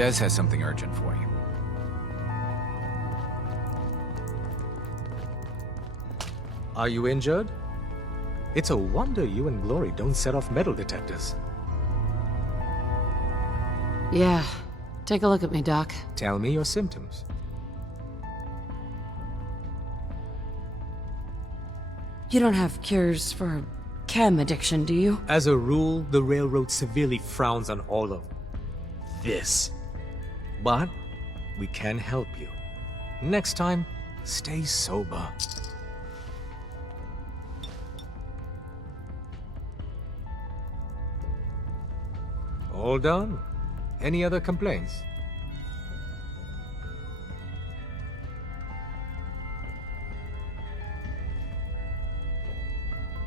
Des has something urgent for you. Are you injured? It's a wonder you and Glory don't set off metal detectors. Yeah. Take a look at me, Doc. Tell me your symptoms. You don't have cures for chem addiction, do you? As a rule, the railroad severely frowns on all of this. But we can help you. Next time, stay sober. All done? Any other complaints?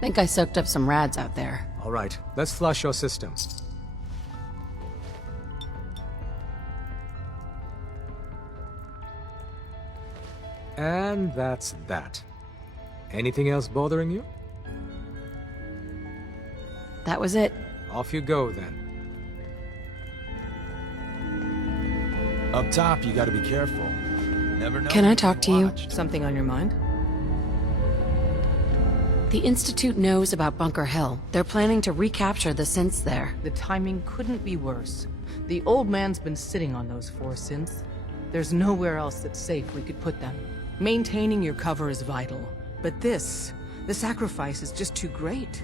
Think I soaked up some rads out there. All right, let's flush your system. And that's that. Anything else bothering you? That was it. Off you go then. Up top, you gotta be careful. Never know. Can I talk to you? Something on your mind? The Institute knows about Bunker Hill. They're planning to recapture the synths there. The timing couldn't be worse. The old man's been sitting on those 4 synths. There's nowhere else that's safe we could put them. Maintaining your cover is vital. But the sacrifice is just too great.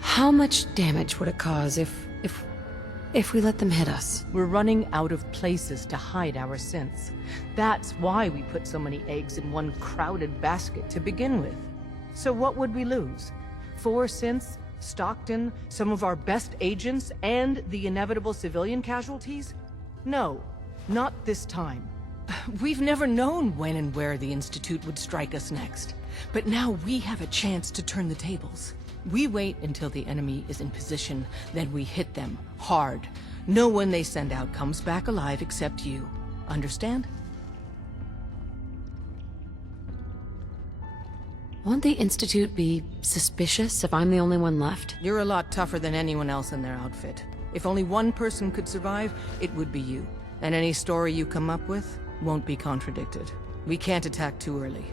How much damage would it cause if we let them hit us? We're running out of places to hide our synths. That's why we put so many eggs in one crowded basket to begin with. So what would we lose? 4 synths, Stockton, some of our best agents, and the inevitable civilian casualties? No, not this time. We've never known when and where the Institute would strike us next. But now we have a chance to turn the tables. We wait until the enemy is in position, then we hit them hard. No one they send out comes back alive except you. Understand? Won't the Institute be suspicious if I'm the only one left? You're a lot tougher than anyone else in their outfit. If only one person could survive, it would be you. And any story you come up with won't be contradicted. We can't attack too early.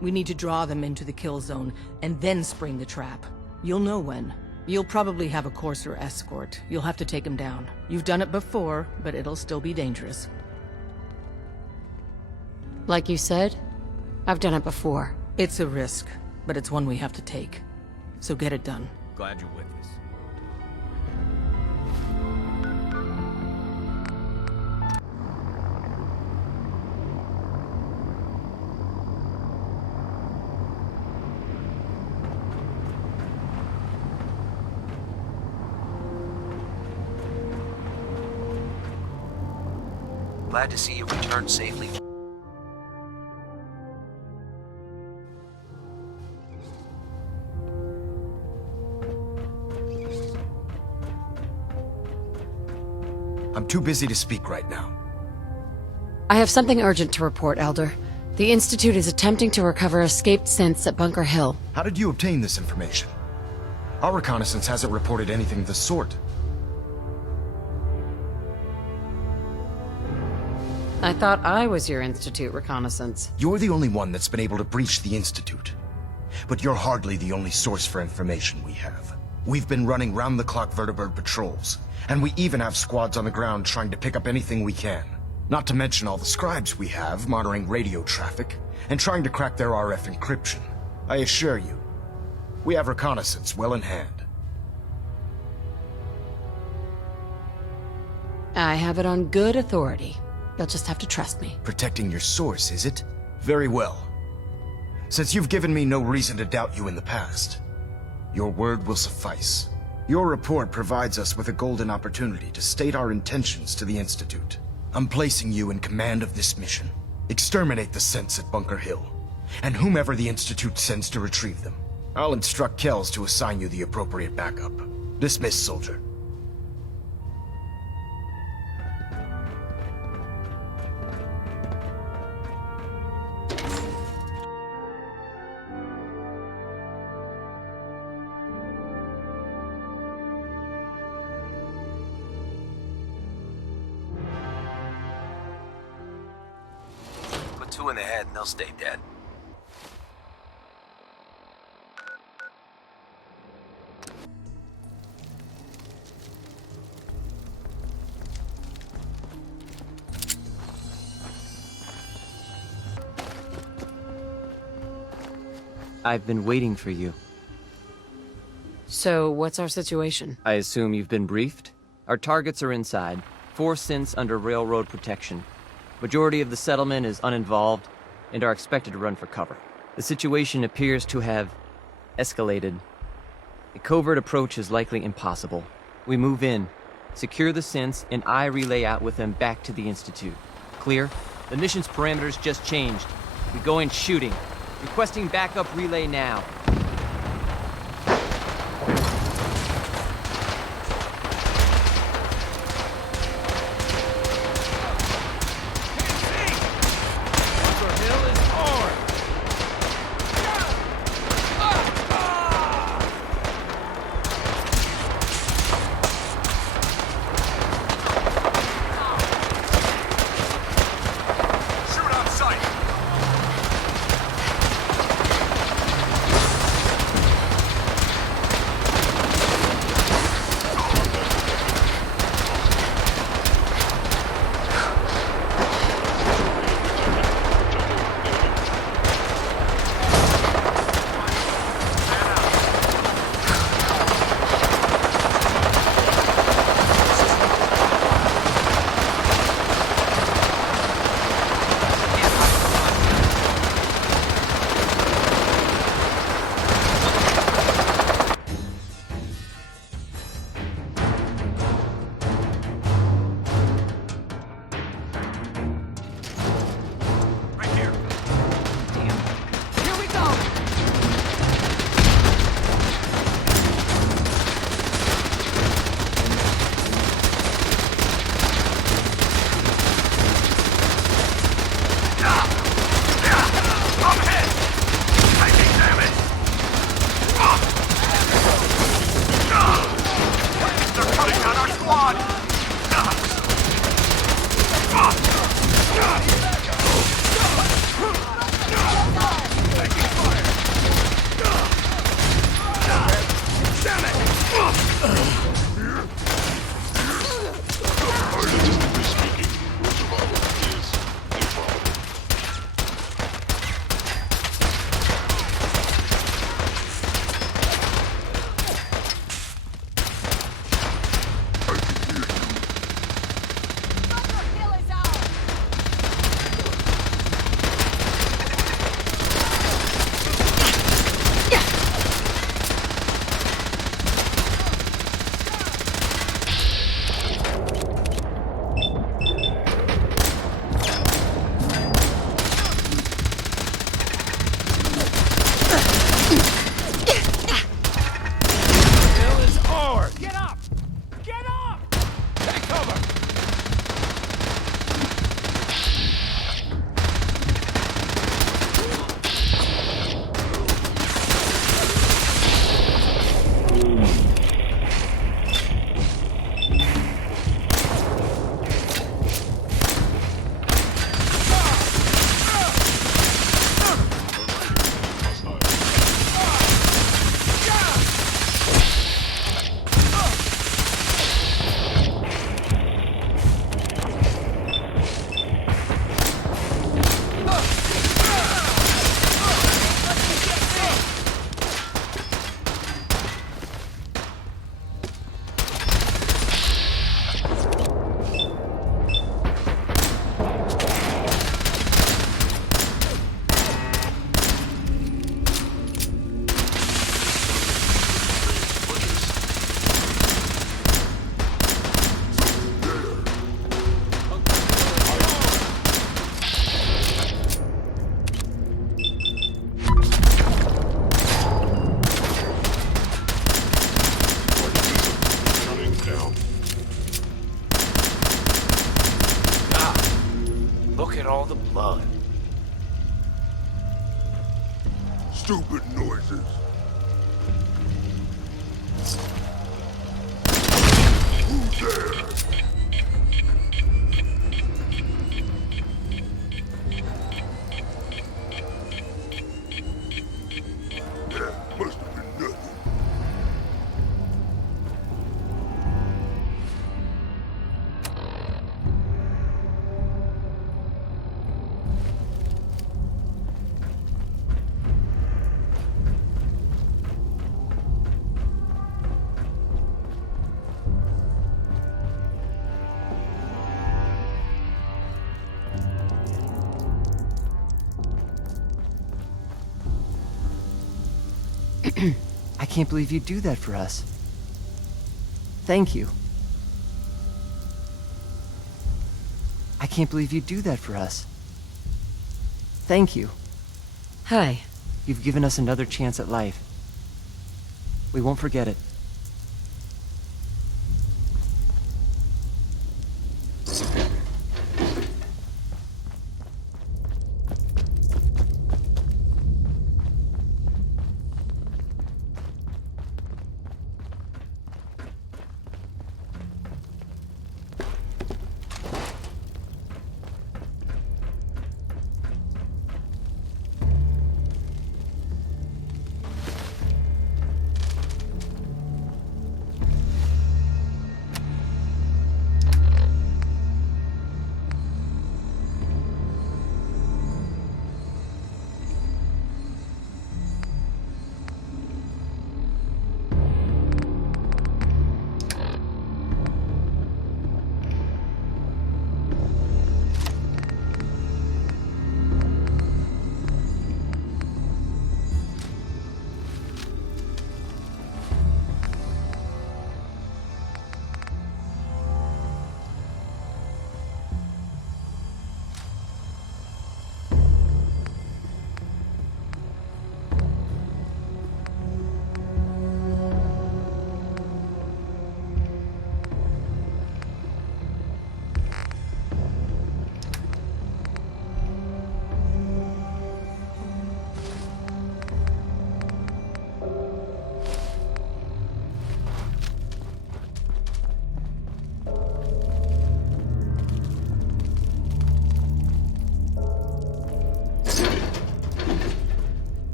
We need to draw them into the kill zone, and then spring the trap. You'll know when. You'll probably have a Courser escort. You'll have to take him down. You've done it before, but it'll still be dangerous. Like you said, I've done it before. It's a risk, but it's one we have to take. So get it done. Glad you're with us. Glad to see you return safely. I'm too busy to speak right now. I have something urgent to report, Elder. The Institute is attempting to recover escaped synths at Bunker Hill. How did you obtain this information? Our reconnaissance hasn't reported anything of the sort. I thought I was your Institute reconnaissance. You're the only one that's been able to breach the Institute. But you're hardly the only source for information we have. We've been running round-the-clock vertibird patrols, and we even have squads on the ground trying to pick up anything we can. Not to mention all the scribes we have monitoring radio traffic and trying to crack their RF encryption. I assure you, we have reconnaissance well in hand. I have it on good authority. You'll just have to trust me. Protecting your source, is it? Very well. Since you've given me no reason to doubt you in the past, your word will suffice. Your report provides us with a golden opportunity to state our intentions to the Institute. I'm placing you in command of this mission. Exterminate the synths at Bunker Hill, and whomever the Institute sends to retrieve them. I'll instruct Kells to assign you the appropriate backup. Dismissed, soldier. two in the head and they'll stay dead. I've been waiting for you. So, what's our situation? I assume you've been briefed? Our targets are inside. 4 synths under railroad protection. Majority of the settlement is uninvolved and are expected to run for cover. The situation appears to have escalated. A covert approach is likely impossible. We move in, secure the synths, and I relay out with them back to the Institute. Clear? The mission's parameters just changed. We go in shooting. Requesting backup relay now. Stupid noises. Who's there? I can't believe you'd do that for us. Thank you. I can't believe you'd do that for us. Thank you. Hi. You've given us another chance at life. We won't forget it.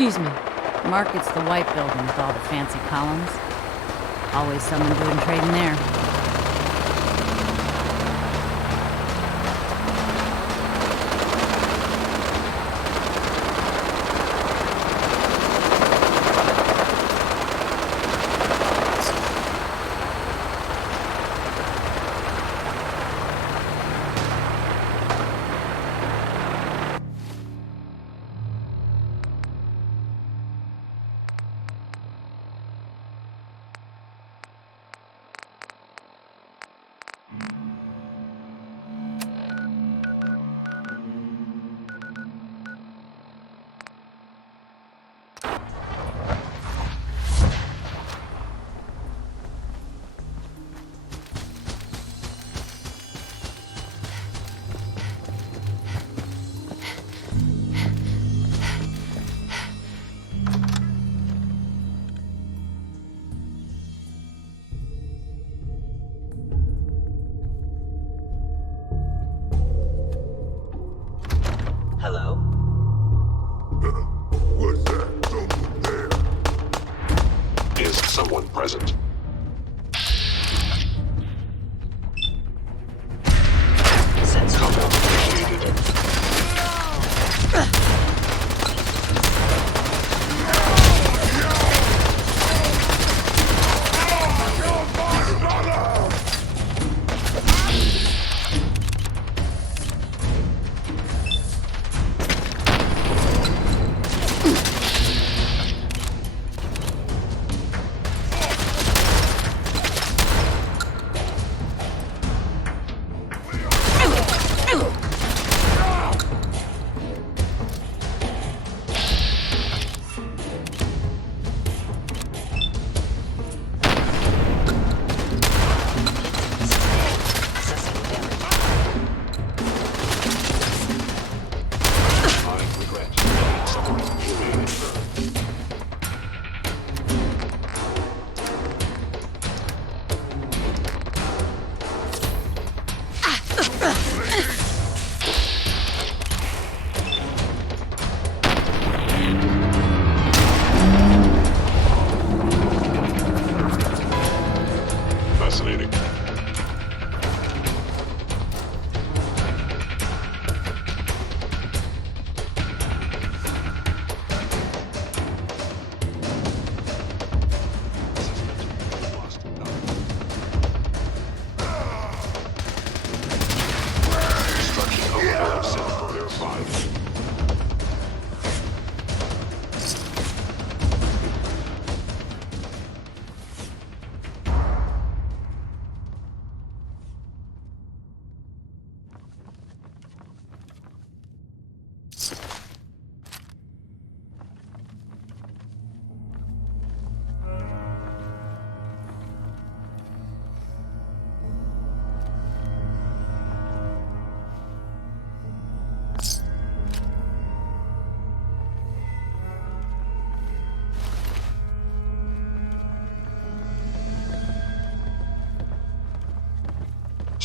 Excuse me. Market's the white building with all the fancy columns. Always someone doing trading there. Hello? What's that? Someone there? Is someone present? Sensor.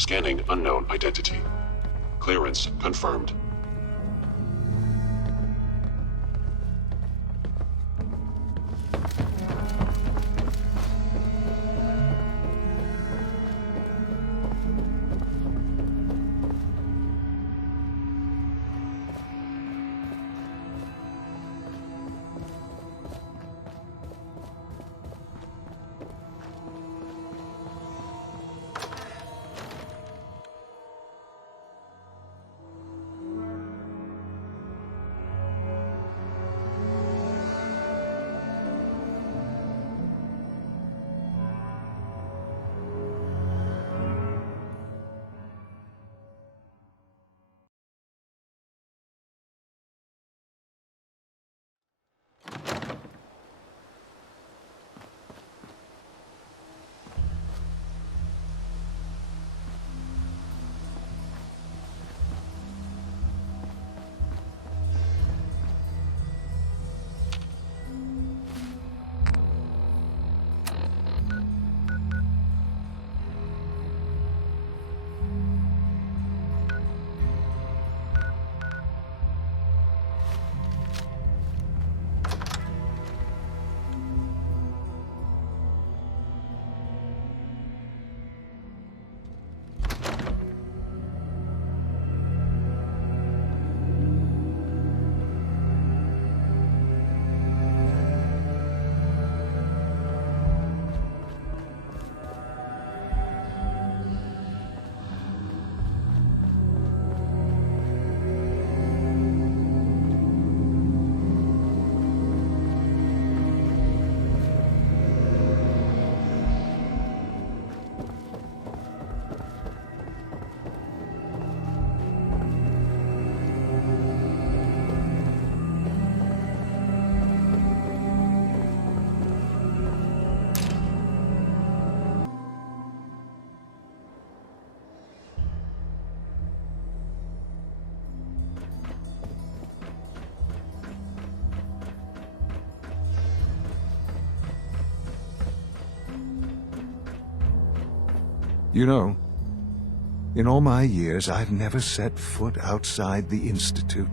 Scanning unknown identity. Clearance confirmed. You know, in all my years, I've never set foot outside the Institute.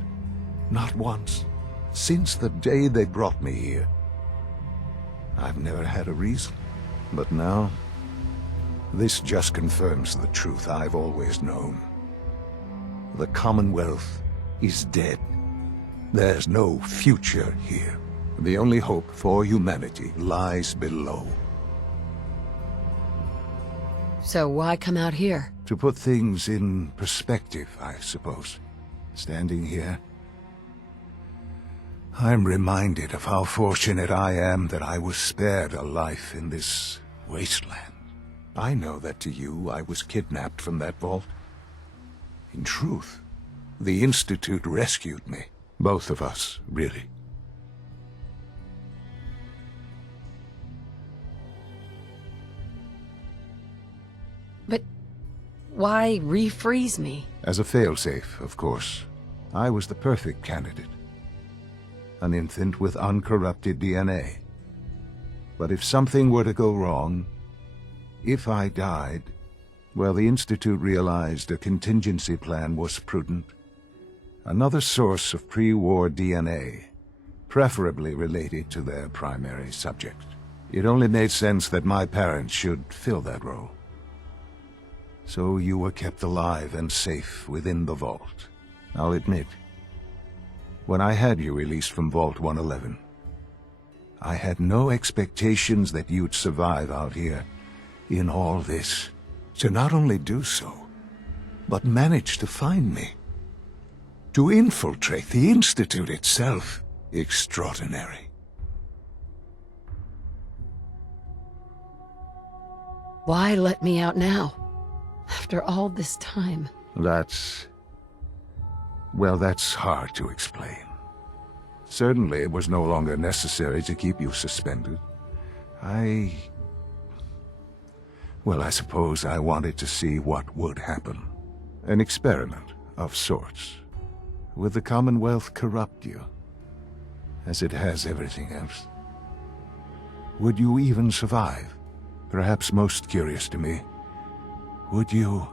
Not once. Since the day they brought me here. I've never had a reason. But now, this just confirms the truth I've always known. The Commonwealth is dead. There's no future here. The only hope for humanity lies below. So why come out here? To put things in perspective, I suppose. Standing here, I'm reminded of how fortunate I am that I was spared a life in this wasteland. I know that to you, I was kidnapped from that vault. In truth, the Institute rescued me. Both of us, really. But why refreeze me? As a failsafe, of course. I was the perfect candidate. An infant with uncorrupted DNA. But if something were to go wrong, if I died, well, the Institute realized a contingency plan was prudent. Another source of pre-war DNA, preferably related to their primary subject. It only made sense that my parents should fill that role. So you were kept alive and safe within the vault. I'll admit, when I had you released from Vault 111, I had no expectations that you'd survive out here in all this. To not only do so, but manage to find me. To infiltrate the Institute itself. Extraordinary. Why let me out now? After all this time. Well, that's hard to explain. Certainly it was no longer necessary to keep you suspended. Well, I suppose I wanted to see what would happen. An experiment of sorts. Would the Commonwealth corrupt you, as it has everything else? Would you even survive? Perhaps most curious to me, would you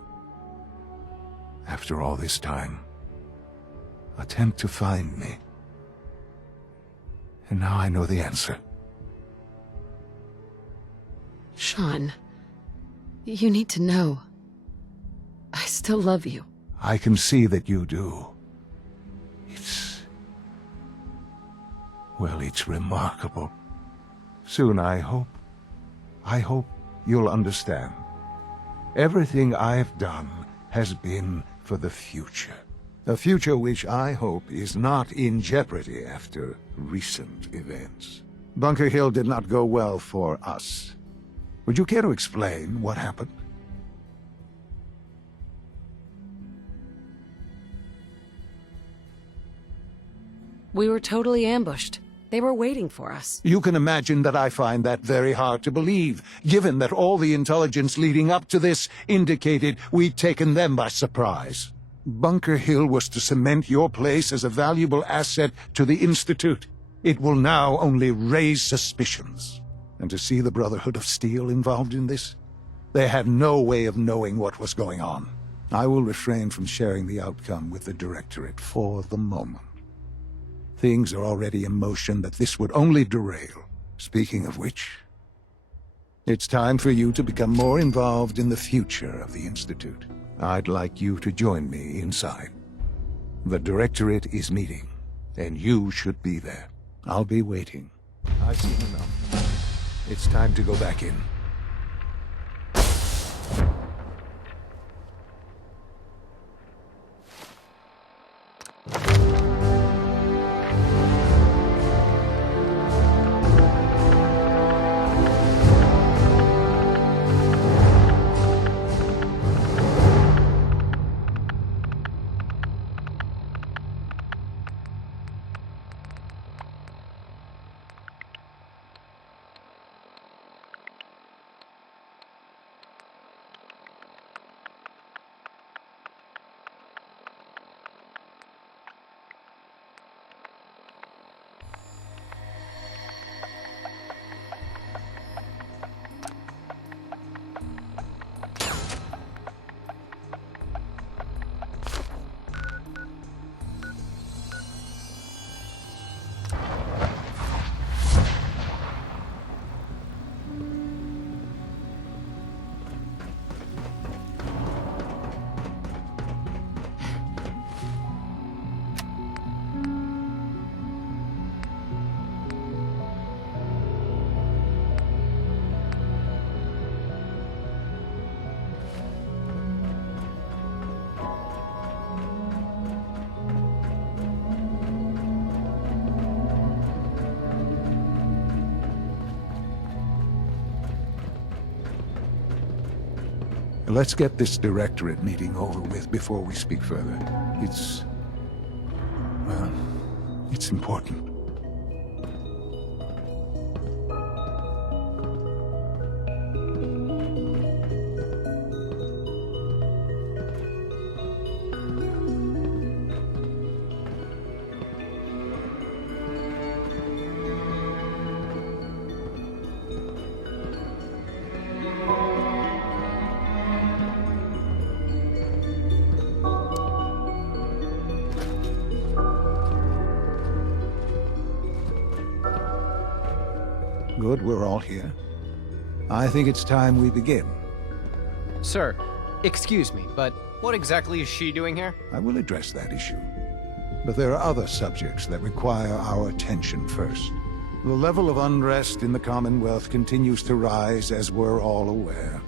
After all this time, attempt to find me. And now I know the answer. Sean, you need to know. I still love you. I can see that you do. Well, it's remarkable. Soon, I hope you'll understand. Everything I've done has been for the future. A future which I hope is not in jeopardy after recent events. Bunker Hill did not go well for us. Would you care to explain what happened? We were totally ambushed. They were waiting for us. You can imagine that I find that very hard to believe, given that all the intelligence leading up to this indicated we'd taken them by surprise. Bunker Hill was to cement your place as a valuable asset to the Institute. It will now only raise suspicions. And to see the Brotherhood of Steel involved in this? They had no way of knowing what was going on. I will refrain from sharing the outcome with the Directorate for the moment. Things are already in motion that this would only derail. Speaking of which, it's time for you to become more involved in the future of the Institute. I'd like you to join me inside. The Directorate is meeting, and you should be there. I'll be waiting. I've seen enough. It's time to go back in. Let's get this Directorate meeting over with before we speak further. It's important. Good, we're all here. I think it's time we begin. Sir, excuse me, but what exactly is she doing here? I will address that issue. But there are other subjects that require our attention first. The level of unrest in the Commonwealth continues to rise, as we're all aware.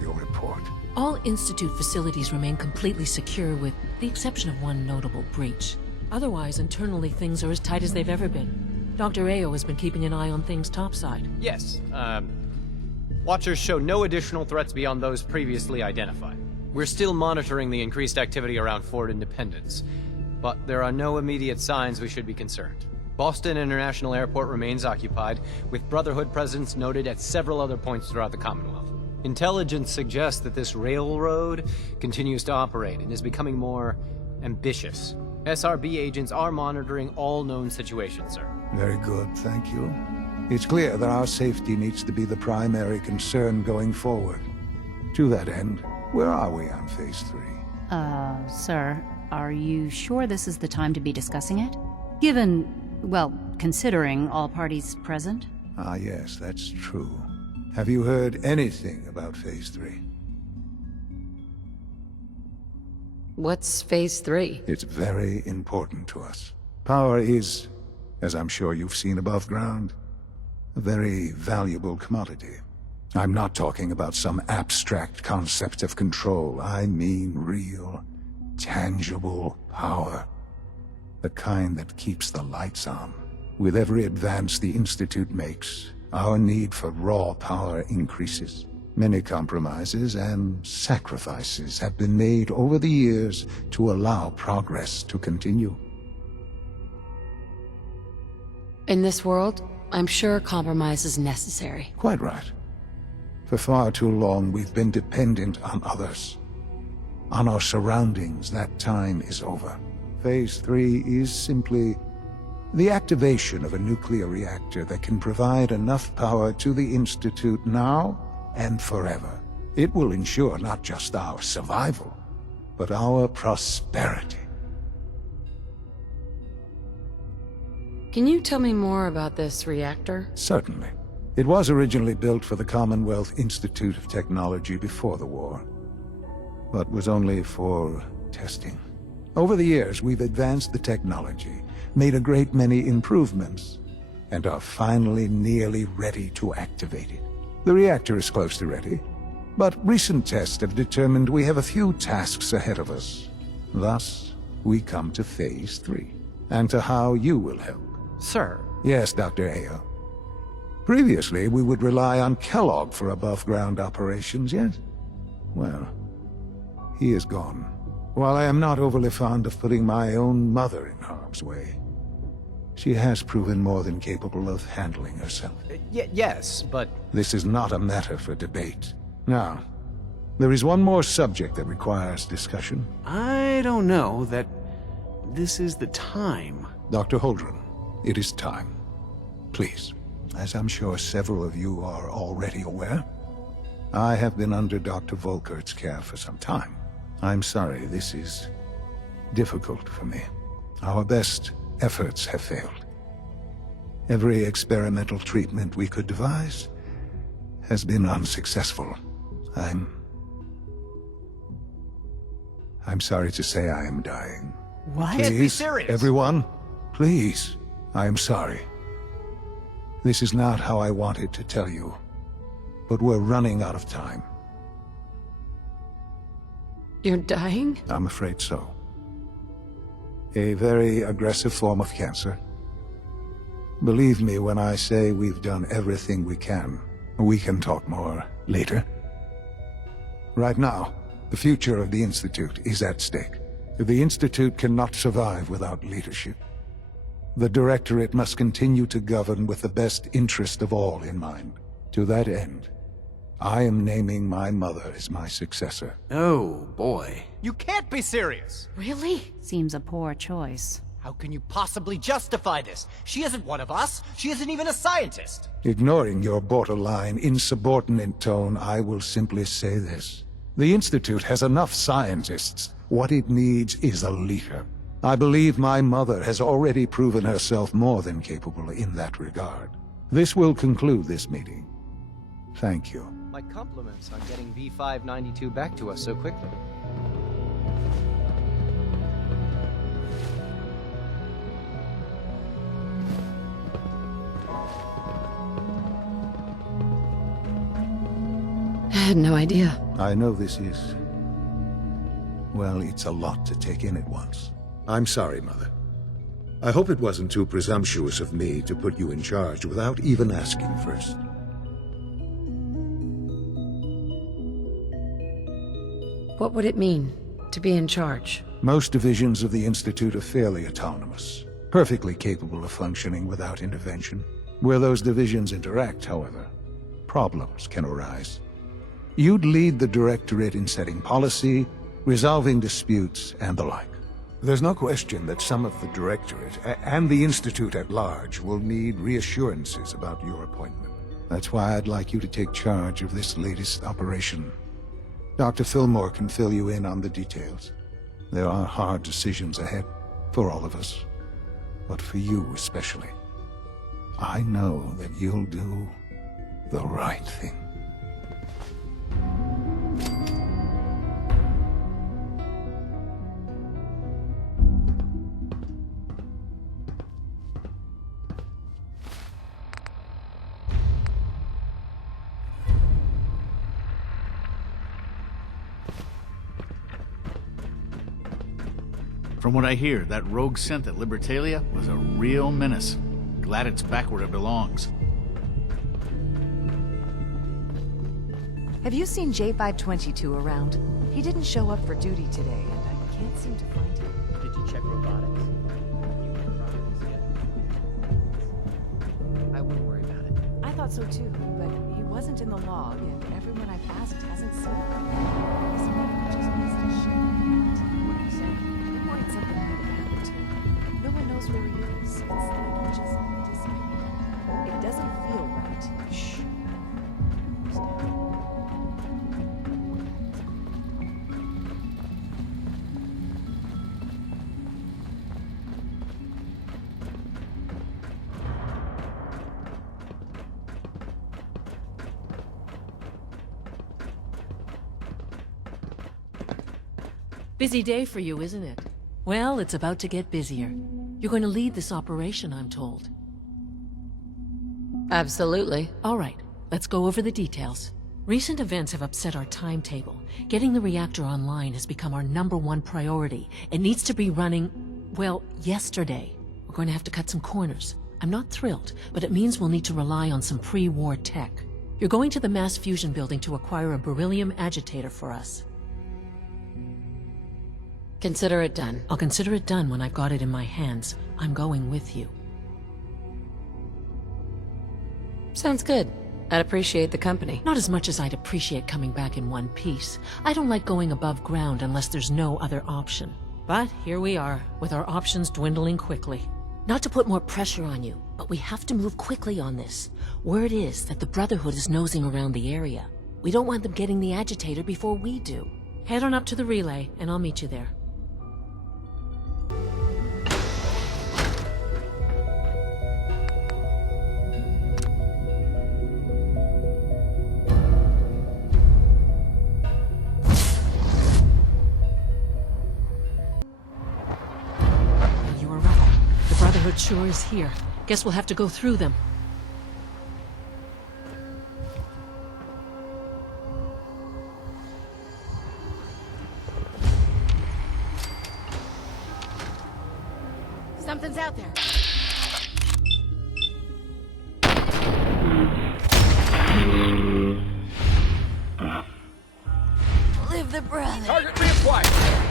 Your report. All Institute facilities remain completely secure with the exception of one notable breach. Otherwise, internally things are as tight as they've ever been. Dr. Ayo has been keeping an eye on things topside. Yes, Watchers show no additional threats beyond those previously identified. We're still monitoring the increased activity around Fort Independence, but there are no immediate signs we should be concerned. Boston International Airport remains occupied, with Brotherhood presence noted at several other points throughout the Commonwealth. Intelligence suggests that this railroad continues to operate and is becoming more ambitious. SRB agents are monitoring all known situations, sir. Very good, thank you. It's clear that our safety needs to be the primary concern going forward. To that end, where are we on Phase 3? Sir, are you sure this is the time to be discussing it? Given, well, considering all parties present? Ah, yes, that's true. Have you heard anything about Phase 3? What's Phase 3? It's very important to us. Power is, as I'm sure you've seen above ground, a very valuable commodity. I'm not talking about some abstract concept of control. I mean real, tangible power. The kind that keeps the lights on. With every advance the Institute makes, our need for raw power increases. Many compromises and sacrifices have been made over the years to allow progress to continue. In this world, I'm sure compromise is necessary. Quite right. For far too long, we've been dependent on others. On our surroundings. That time is over. Phase 3 is simply the activation of a nuclear reactor that can provide enough power to the Institute now and forever. It will ensure not just our survival, but our prosperity. Can you tell me more about this reactor? Certainly. It was originally built for the Commonwealth Institute of Technology before the war, but was only for testing. Over the years, we've advanced the technology, made a great many improvements, and are finally nearly ready to activate it. The reactor is close to ready, but recent tests have determined we have a few tasks ahead of us. Thus, we come to Phase 3, and to how you will help. Sir. Yes, Dr. Ayo. Previously, we would rely on Kellogg for above-ground operations, yes? Well, he is gone. While I am not overly fond of putting my own mother in harm's way, she has proven more than capable of handling herself. Yes, but... This is not a matter for debate. Now, there is one more subject that requires discussion. I don't know that this is the time. Dr. Holdren, it is time. Please. As I'm sure several of you are already aware, I have been under Dr. Volkert's care for some time. I'm sorry, this is difficult for me. Our best efforts have failed. Every experimental treatment we could devise has been unsuccessful. I'm sorry to say I am dying. What? Please, Can't be serious. Everyone, please, I am sorry. This is not how I wanted to tell you, but we're running out of time. You're dying? I'm afraid so. A very aggressive form of cancer. Believe me when I say we've done everything we can. We can talk more later. Right now, the future of the Institute is at stake. The Institute cannot survive without leadership. The Directorate must continue to govern with the best interest of all in mind. To that end, I am naming my mother as my successor. Oh, boy. You can't be serious! Really? Seems a poor choice. How can you possibly justify this? She isn't one of us. She isn't even a scientist. Ignoring your borderline, insubordinate tone, I will simply say this. The Institute has enough scientists. What it needs is a leader. I believe my mother has already proven herself more than capable in that regard. This will conclude this meeting. Thank you. My compliments on getting V592 back to us so quickly. I had no idea. I know this is... well, it's a lot to take in at once. I'm sorry, Mother. I hope it wasn't too presumptuous of me to put you in charge without even asking first. What would it mean, to be in charge? Most divisions of the Institute are fairly autonomous, perfectly capable of functioning without intervention. Where those divisions interact, however, problems can arise. You'd lead the Directorate in setting policy, resolving disputes, and the like. There's no question that some of the Directorate, and the Institute at large, will need reassurances about your appointment. That's why I'd like you to take charge of this latest operation. Dr. Fillmore can fill you in on the details. There are hard decisions ahead, for all of us. But for you especially. I know that you'll do the right thing. From what I hear, that rogue scent at Libertalia was a real menace. Glad it's back where it belongs. Have you seen J522 around? He didn't show up for duty today, and I can't seem to find him. Did you check robotics? I wouldn't worry about it. I thought so too, but he wasn't in the log, and everyone I've asked hasn't seen him. This man just needs to share that. What are you saying? I'm worried something might have happened to him. No one knows where he is. It's like he just disappeared. It doesn't feel right. Shh. Busy day for you, isn't it? Well, it's about to get busier. You're going to lead this operation, I'm told. Absolutely. All right, let's go over the details. Recent events have upset our timetable. Getting the reactor online has become our #1 priority. It needs to be running, well, yesterday. We're going to have to cut some corners. I'm not thrilled, but it means we'll need to rely on some pre-war tech. You're going to the Mass Fusion building to acquire a beryllium agitator for us. Consider it done. I'll consider it done when I've got it in my hands. I'm going with you. Sounds good. I'd appreciate the company. Not as much as I'd appreciate coming back in one piece. I don't like going above ground unless there's no other option. But here we are, with our options dwindling quickly. Not to put more pressure on you, but we have to move quickly on this. Word is that the Brotherhood is nosing around the area. We don't want them getting the agitator before we do. Head on up to the relay, and I'll meet you there. Brotherhood sure is here. Guess we'll have to go through them. Something's out there. Live the brother. Target reacquired.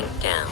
going down.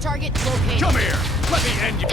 Target located. Come here! Let me end you!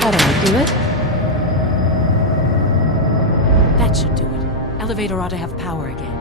How do I do it? That should do it. Elevator ought to have power again.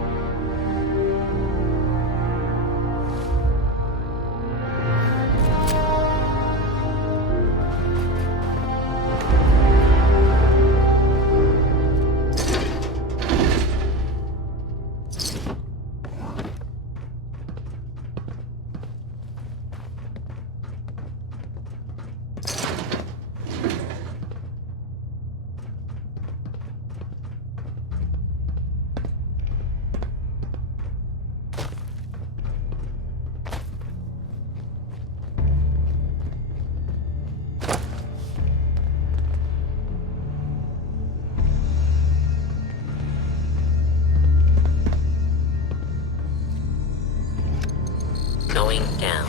down.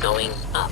Going up.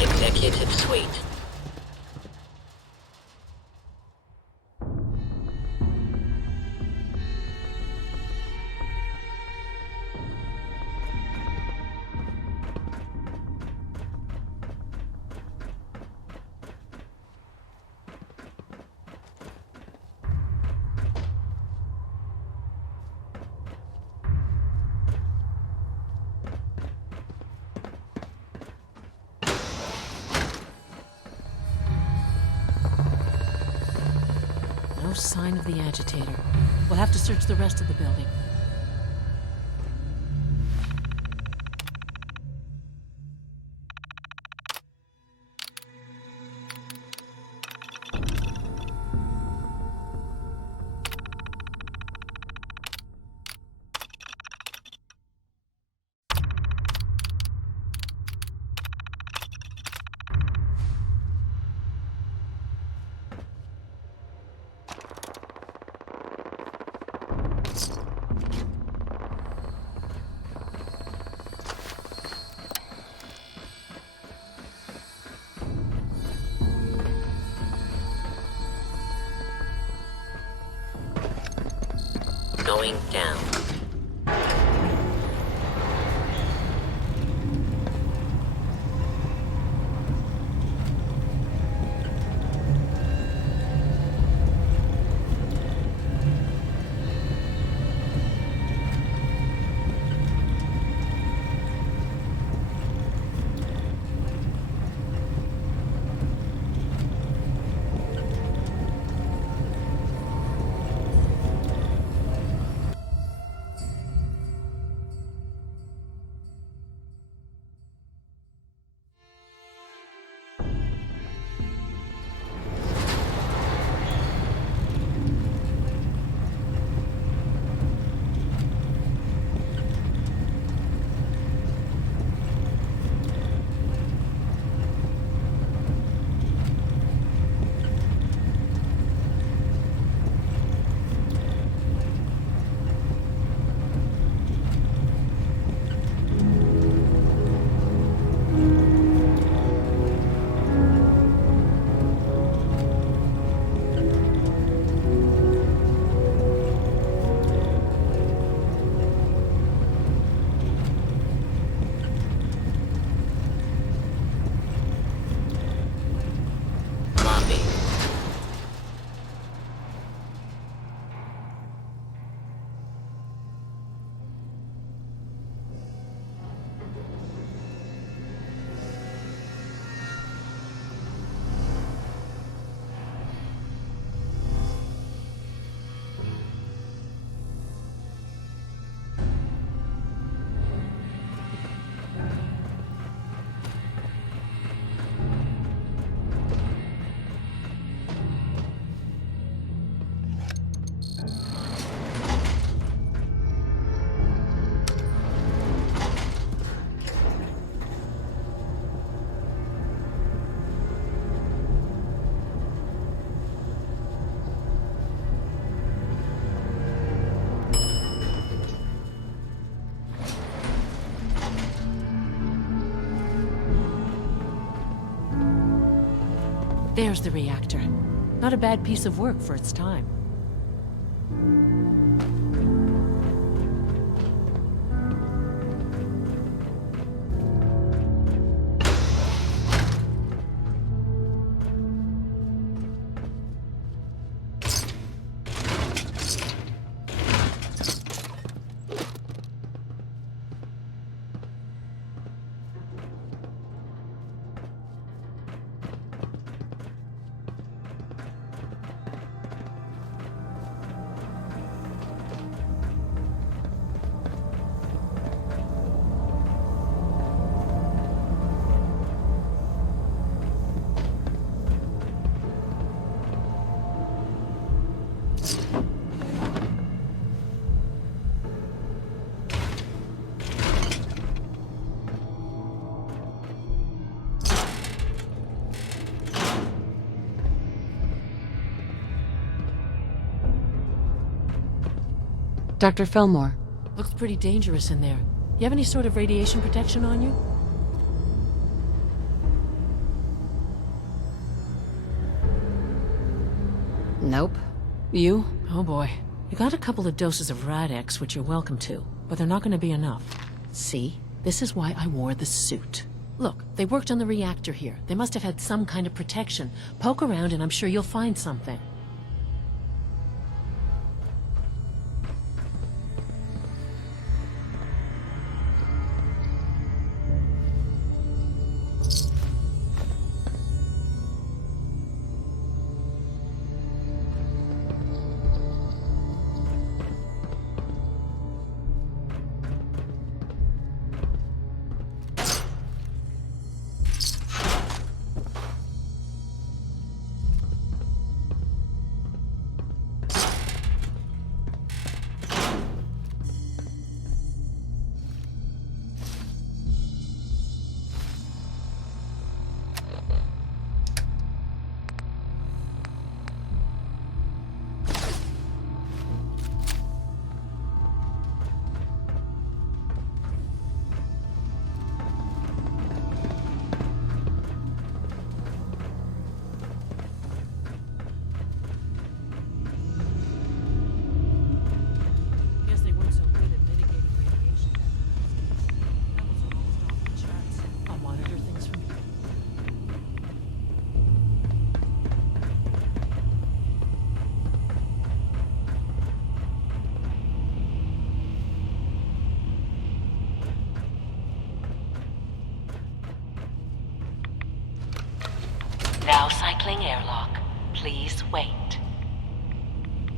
Executive Suite. No sign of the agitator. We'll have to search the rest of the building. Going down. There's the reactor. Not a bad piece of work for its time. Dr. Fillmore. Looks pretty dangerous in there. You have any sort of radiation protection on you? Nope. You? Oh boy. You got a couple of doses of Rad-X, which you're welcome to, but they're not going to be enough. See? This is why I wore the suit. Look, they worked on the reactor here. They must have had some kind of protection. Poke around and I'm sure you'll find something. Now cycling airlock. Please wait.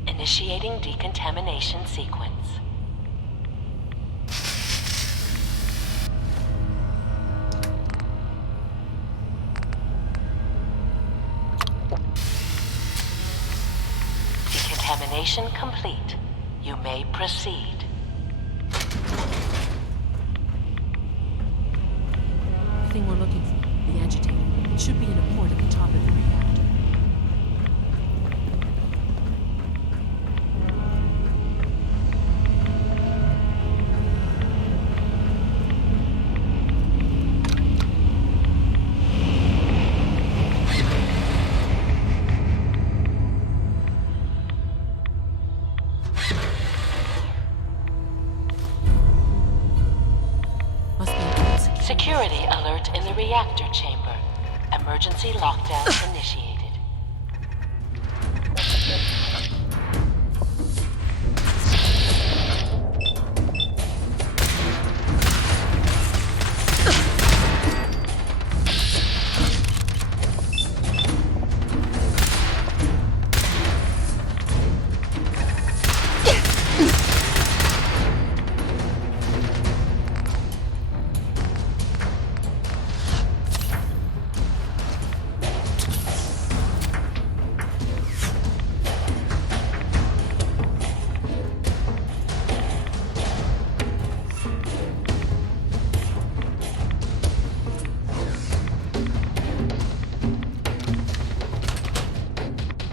Initiating decontamination sequence. Decontamination complete. You may proceed. The thing we're looking for, the agitator. It should be in a port at the top of the reactor. Security alert in the reactor chamber. Emergency lockdown initiated.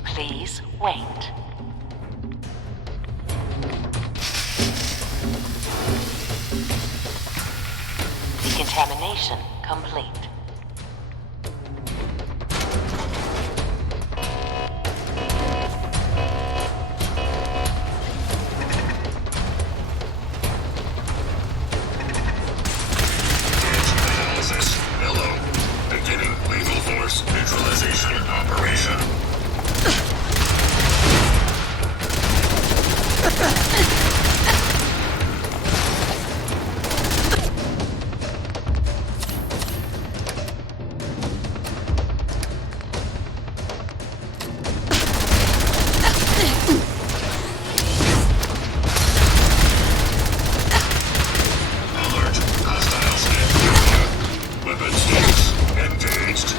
Please wait. Decontamination complete. reached.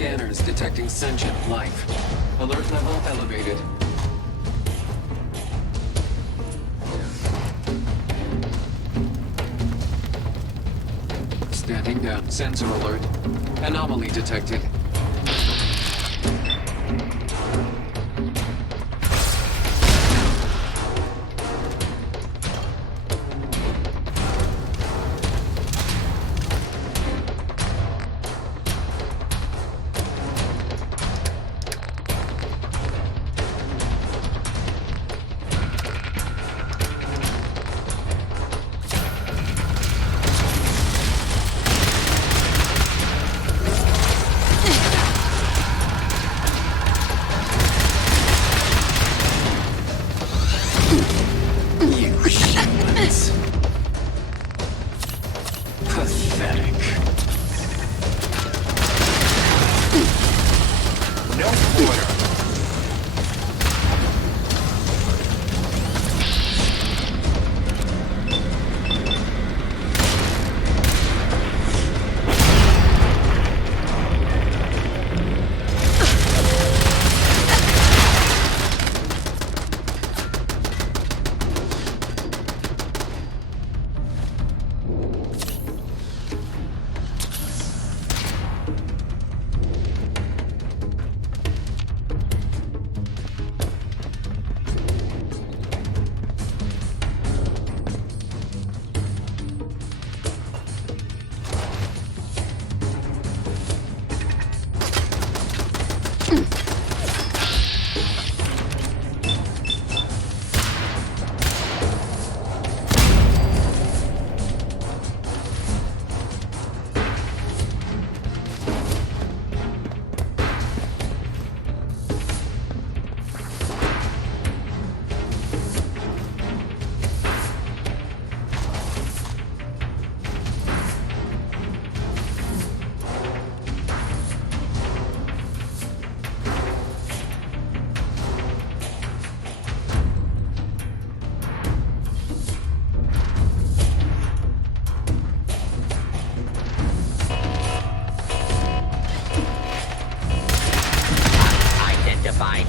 Scanners detecting sentient life. Alert level elevated. Standing down. Sensor alert. Anomaly detected.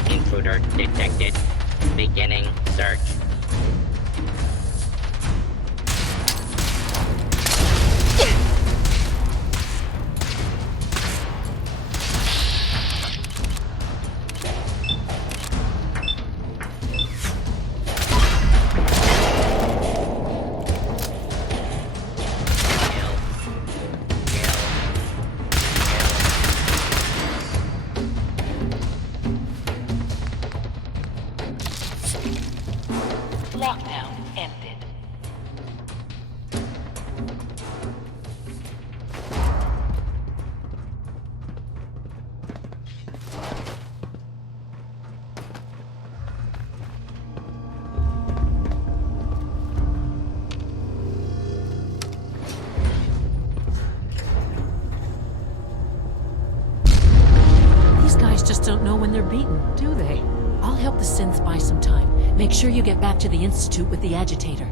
Intruder detected. Beginning search. guys just don't know when they're beaten, do they? I'll help the synths buy some time. Make sure you get back to the Institute with the agitator.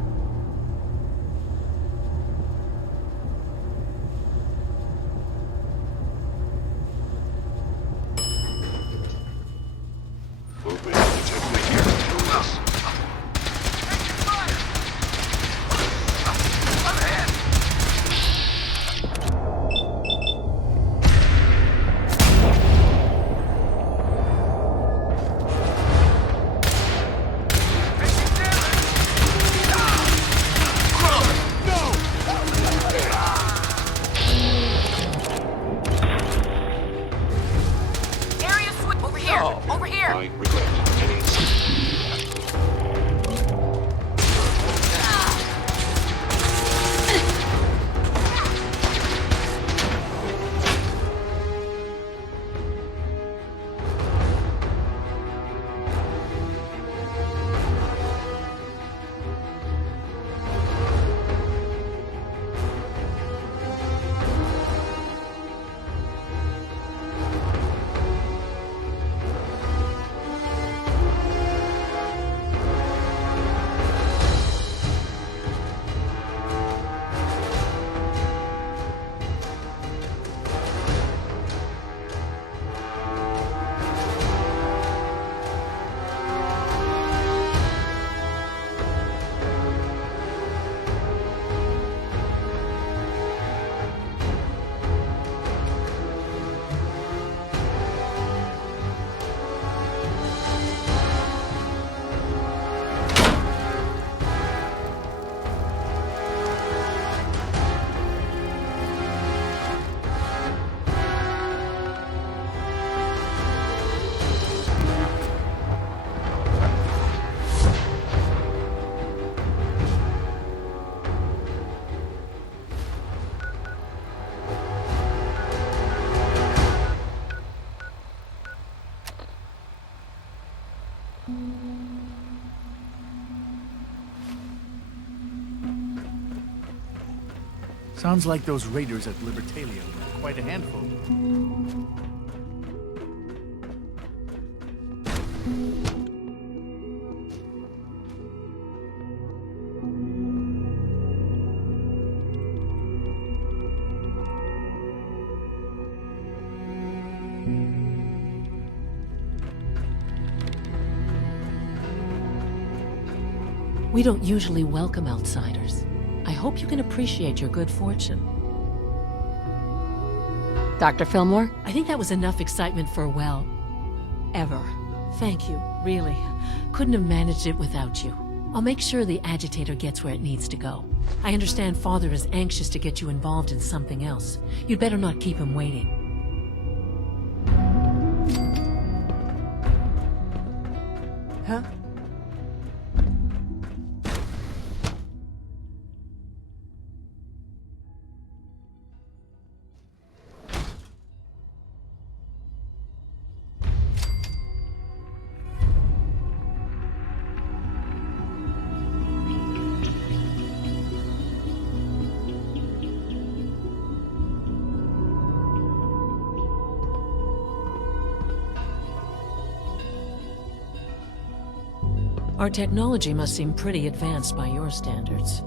Sounds like those raiders at Libertalia were quite a handful. We don't usually welcome outsiders. I hope you can appreciate your good fortune. Dr. Fillmore? I think that was enough excitement for, well, ever. Thank you, really. Couldn't have managed it without you. I'll make sure the agitator gets where it needs to go. I understand Father is anxious to get you involved in something else. You'd better not keep him waiting. Huh? Our technology must seem pretty advanced by your standards.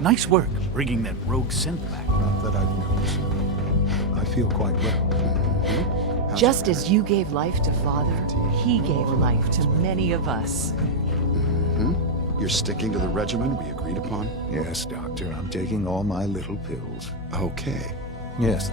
Nice work bringing that rogue synth back. Not that I've noticed. I feel quite well. Just as you gave life to Father, he gave life to many of us. You're sticking to the regimen we agreed upon? Yes, Doctor. I'm taking all my little pills. Okay. Yes.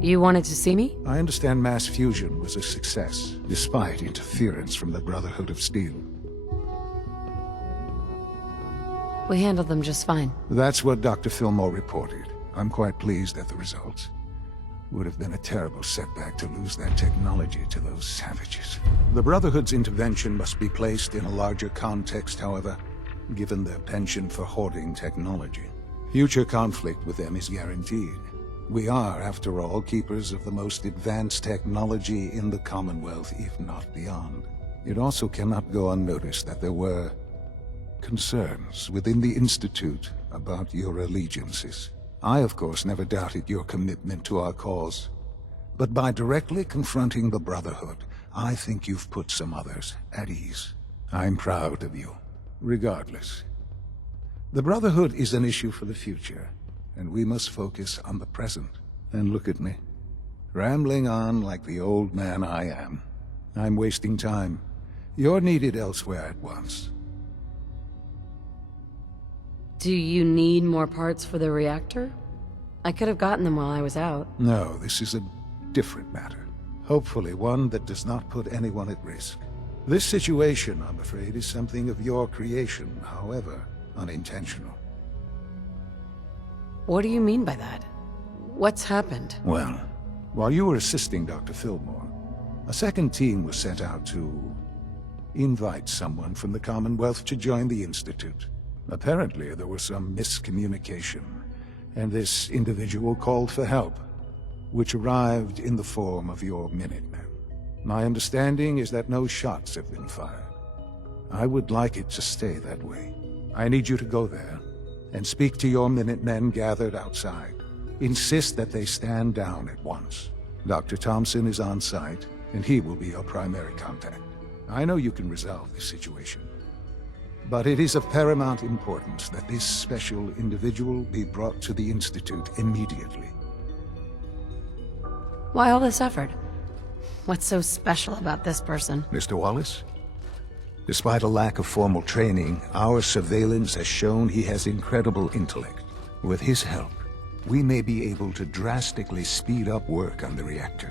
You wanted to see me? I understand mass fusion was a success, despite interference from the Brotherhood of Steel. We handled them just fine. That's what Dr. Fillmore reported. I'm quite pleased at the results. Would have been a terrible setback to lose that technology to those savages. The Brotherhood's intervention must be placed in a larger context, however, given their penchant for hoarding technology. Future conflict with them is guaranteed. We are, after all, keepers of the most advanced technology in the Commonwealth, if not beyond. It also cannot go unnoticed that there were concerns within the Institute about your allegiances. I, of course, never doubted your commitment to our cause. But by directly confronting the Brotherhood, I think you've put some others at ease. I'm proud of you, regardless. The Brotherhood is an issue for the future, and we must focus on the present. And look at me, rambling on like the old man I am. I'm wasting time. You're needed elsewhere at once. Do you need more parts for the reactor? I could have gotten them while I was out. No, this is a different matter. Hopefully one that does not put anyone at risk. This situation, I'm afraid, is something of your creation, however unintentional. What do you mean by that? What's happened? Well, while you were assisting Dr. Fillmore, a second team was sent out to invite someone from the Commonwealth to join the Institute. Apparently, there was some miscommunication, and this individual called for help, which arrived in the form of your Minutemen. My understanding is that no shots have been fired. I would like it to stay that way. I need you to go there and speak to your Minutemen gathered outside. Insist that they stand down at once. Dr. Thompson is on site, and he will be your primary contact. I know you can resolve this situation, but it is of paramount importance that this special individual be brought to the Institute immediately. Why all this effort? What's so special about this person? Mr. Wallace? Despite a lack of formal training, our surveillance has shown he has incredible intellect. With his help, we may be able to drastically speed up work on the reactor.